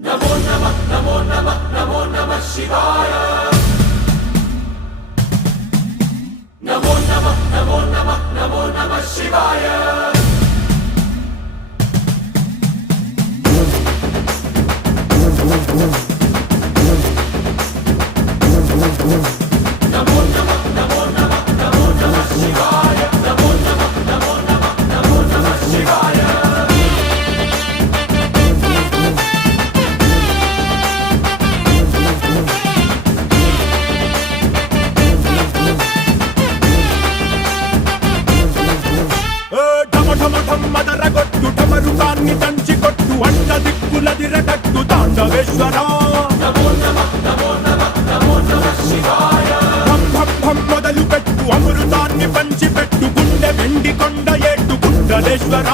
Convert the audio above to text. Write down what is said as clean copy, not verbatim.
नमो नमः नमो नमः नमो नमः शिवाय। नमो नमः नमो नमः नमो नमः शिवाय। नमो नमः नमो नमः नमो नमः शिवाय। नमो नमः नमो नमः नमो नमः शिवाय। మదరగొట్టు ఢమరుకాన్ని దంచికొట్టు అంట దిక్కులదిరగట్టు తాండవేశ్వర నమో నమః నమో నమః నమో నమః శివాయ। భం భం భం మొదలు పెట్టు అమృతాన్ని పంచిపెట్టు గుండె వెండి కొండ ఏట్టు గుండలేశ్వర